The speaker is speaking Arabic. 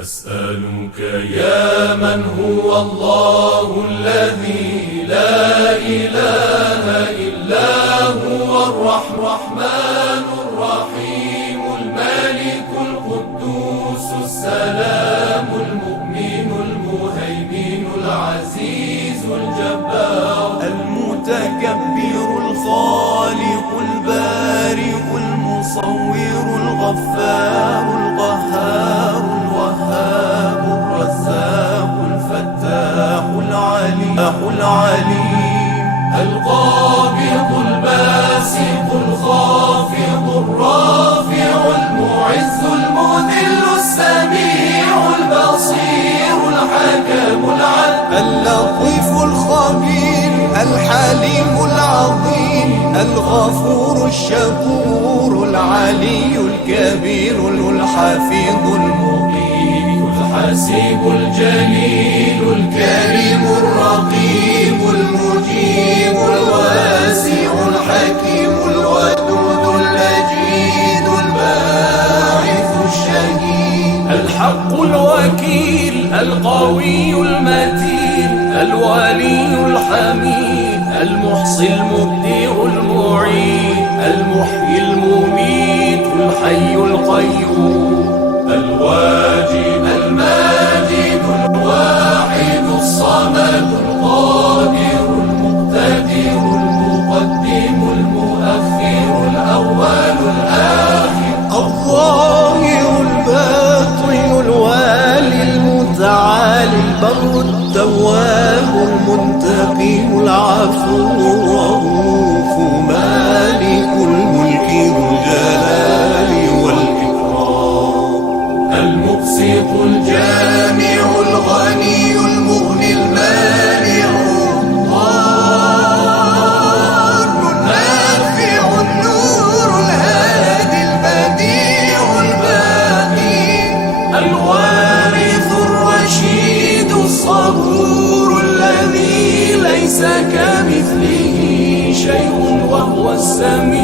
نسألك يا من هو الله الذي لا إله إلا هو الرحمن الرحيم الملك القدوس السلام المؤمن المهيمن العزيز الجبار المتكبر الخالق البارئ المصور الغفار القهار الوهاب الرزاق الفتاح العليم القابض الباسط الخافض الرافع المعز المذل السميع البصير الحكم العدل اللطيف الخبير الحليم العظيم الغفور الشكور العلي الكبير الحفيظ المقيم الحسيب الجليل الكريم الرقيب المجيب الواسع الحكيم الودود المجيد الباعث الشهيد الحق الوكيل القوي المتين الولي الحميد المحصي المبدع المعيد المحيي المميت الحي القيوم الواجد الماجد الواحد الصمد القادر المقتدر المقدم المؤخر الأول الآخر الظاهر الباطن الوالي المتعالي البر التواب المنتقم العفو الرؤوف مالك الملك ذو الجلال والإكرام المبسط الجامع الغني المغني المانع الضار النافع النور الهادي البديع الباقي الوارث الرشيد الصبور الذي ليس كمثله شيء وهو السميع